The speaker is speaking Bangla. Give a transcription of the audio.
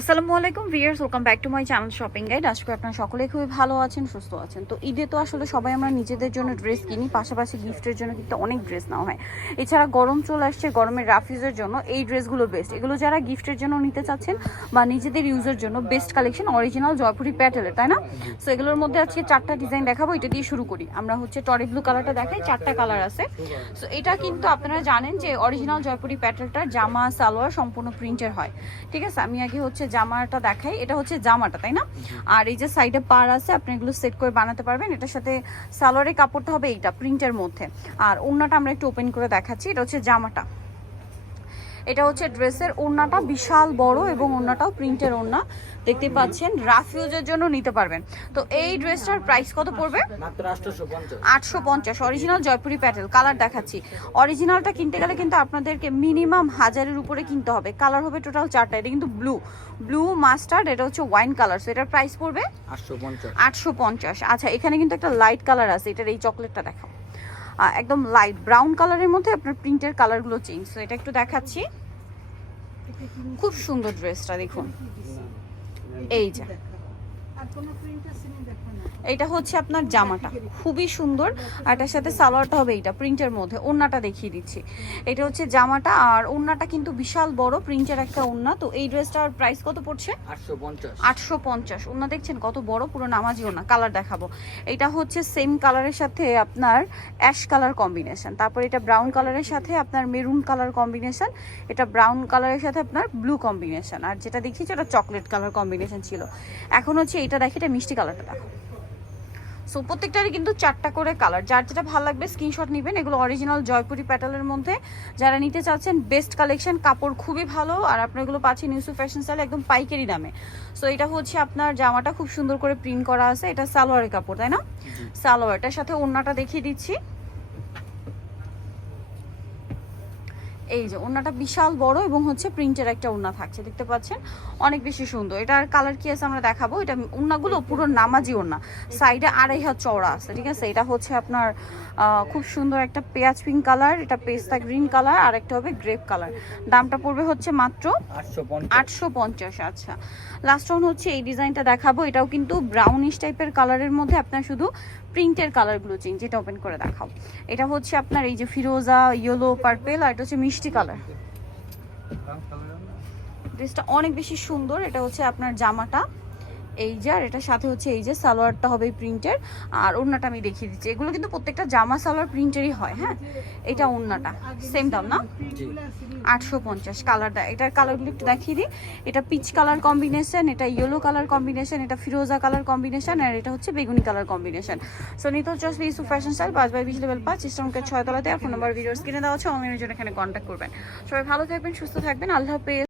আসসালামু আলাইকুম viewers welcome back to my channel shopping guide. আজকে আপনারা সকলেই খুবই ভালো আছেন, সুস্থ আছেন। তো ঈদে তো আসলে সবাই আমরা নিজেদের জন্য ড্রেস কিনি, পাশাপাশি গিফটের জন্য কিন্তু অনেক ড্রেস নেওয়া হয়। এছাড়া গরম চলে আসছে, গরমের রাফিজের জন্য এই ড্রেসগুলো বেস্ট এগুলো যারা গিফটের জন্য নিতে চাচ্ছেন বা নিজেদের ইউজের জন্য বেস্ট কালেকশন অরিজিনাল জয়পুরি প্যাটেলের, তাই না? সো এগুলোর মধ্যে আজকে চারটা ডিজাইন দেখাবো, এটা দিয়ে শুরু করি। আমরা হচ্ছে টরি ব্লু কালারটা দেখাই, চারটা কালার আছে। সো এটা কিন্তু আপনারা জানেন যে অরিজিনাল জয়পুরি প্যাটেলটা জামা, সালোয়ার সম্পূর্ণ প্রিন্টের হয়। ঠিক আছে? আমি আগে হচ্ছে জামাটা দেখাই এটা হচ্ছে জামাটা তাই না? আর এই যে সাইডে পার আছে আপনি এগুলো সেট করে বানাতে পারবেন। এটার সাথে সালোয়ারের কাপড়টা হবে এইটা প্রিন্টের মধ্যে। আর ওড়নাটা আমরা একটু ওপেন করে দেখাচ্ছি এটা হচ্ছে জামাটা। এটা হচ্ছে ড্রেসের ওড়নাটা বিশাল বড় এবং ওড়নাটাও প্রিন্টের ওড়না। দেখতে পাচ্ছেন রাফিউজের জন্য নিতে পারবেন। তো এই ড্রেসটার প্রাইস কত পড়বে? আটশো পঞ্চাশ। অরিজিনাল জয়পুরি প্যাটেল কালার দেখাচ্ছি। অরিজিনালটা কিনতে গেলে কিন্তু আপনাদেরকে মিনিমাম হাজারের উপরে কিনতে হবে। কালার হবে টোটাল চারটা এটা কিন্তু ব্লু ব্লু মাস্টার্ড এটা হচ্ছে ওয়াইন কালার সো এটার প্রাইস পড়বে? আটশো পঞ্চাশ। আচ্ছা এখানে কিন্তু একটা লাইট কালার আছে এটার এই চকলেটটা দেখাও। একদম লাইট ব্রাউন কালারের মধ্যে আপনার প্রিন্টের কালারগুলো চেঞ্জ সো এটা একটু দেখাচ্ছি। খুব সুন্দর ড্রেসটা দেখুন। এই যে। এটা হচ্ছে আপনার জামাটা। খুবই সুন্দর। আর এটার সাথে সালোয়ারটা হবে এইটা প্রিন্টের মধ্যে। ওড়নাটা দেখিয়ে দিচ্ছি। এটা হচ্ছে জামাটা। আর ওড়নাটা কিন্তু বিশাল বড় প্রিন্টের একটা ওড়না। তো এই ড্রেসটার প্রাইস কত পড়ছে? আটশো পঞ্চাশ। আটশো পঞ্চাশ। ওনা দেখছেন কত বড় পুরো নামাজিও ওনা কালার দেখাবো। এটা হচ্ছে সেম কালারের সাথে আপনার অ্যাশ কালার কম্বিনেশন তারপর এটা ব্রাউন কালারের সাথে আপনার মেরুন কালার কম্বিনেশন এটা ব্রাউন কালারের সাথে আপনার ব্লু কম্বিনেশন আর যেটা দেখিয়েছি ওটা চকলেট কালার কম্বিনেশন ছিল। এখন হচ্ছে এটা দেখি এটা মিষ্টি কালারটা দেখো। সো প্রত্যেকটারই কিন্তু চারটা করে কালার যার যেটা ভালো লাগবে স্ক্রিনশট নেবেন। এগুলো অরিজিনাল জয়পুরি প্যাটেলের মধ্যে। যারা নিতে চাচ্ছেন বেস্ট কালেকশন কাপড় খুবই ভালো। আর আপনার এগুলো পাচ্ছেন ইউসুফ ফ্যাশন স্টাইল একদম পাইকারি দামে। সো এটা হচ্ছে আপনার জামাটা খুব সুন্দর করে প্রিন্ট করা আছে। এটা সালোয়ারের কাপড় তাই না? সালোয়ারটার সাথে ওড়নাটা দেখিয়ে দিচ্ছি। এই যে ওড়নাটা বিশাল বড় এবং হচ্ছে প্রিন্টের একটা ওড়না থাকছে দেখতে পাচ্ছেন? অনেক বেশি সুন্দর। এটার কালার কি আছে আমরা দেখাবো? এটা ওড়নাগুলো পুরো নামাজি ওড়না। সাইডে আড়াই হাত চওড়া আছে ঠিক আছে? এটা হচ্ছে আপনার খুব সুন্দর একটা পেঁয়াজ পিঙ্ক কালার এটা পেস্তা গ্রিন কালার আর একটা হবে গ্রেপ কালার দামটা পড়বে হচ্ছে মাত্র আটশো পঞ্চাশ। আচ্ছা। লাস্ট ওয়ান হচ্ছে এই ডিজাইনটা দেখাবো। এটাও কিন্তু ব্রাউনিশ টাইপের কালারের মধ্যে আপনার শুধু প্রিন্টের কালারগুলো চেঞ্জ এটা ওপেন করে দেখাও। এটা হচ্ছে আপনার এই যে ফিরোজা ইয়েলো পার্পেল আর এটা হচ্ছে মিষ্টি কালার ড্রেসটা অনেক বেশি সুন্দর। এটা হচ্ছে আপনার জামাটা। এই যে, আর এটার সাথে হচ্ছে এই যে সালোয়ারটা হবে প্রিন্টের, আর ওড়নাটা আমি দেখিয়ে দিচ্ছি। এগুলো কিন্তু প্রত্যেকটা জামা সালোয়ার প্রিন্টেরই হয় হ্যাঁ? এটা ওড়নাটা সেম দাম, না? আটশো পঞ্চাশ কালারটা এটার কালারগুলো একটু দেখিয়ে দিই। এটা পিচ কালার কম্বিনেশন এটা ইয়েলো কালার কম্বিনেশন এটা ফিরোজা কালার কম্বিনেশন আর এটা হচ্ছে বেগুনি কালার কম্বিনেশন সো নিত চসবে ইসু ফ্যাশন স্টাইল পাঁচ বাই বিশ লেভেল পাঁচ ইস্টমকে ছয় তলাতে, আর ফোন নাম্বার ভিডিওস কিনে দেওয়া হচ্ছে অনলাইনের জন্য এখানে কন্ট্যাক্ট করবেন। সবাই ভালো থাকবেন, সুস্থ থাকবেন, আল্লাহ হাফেজ।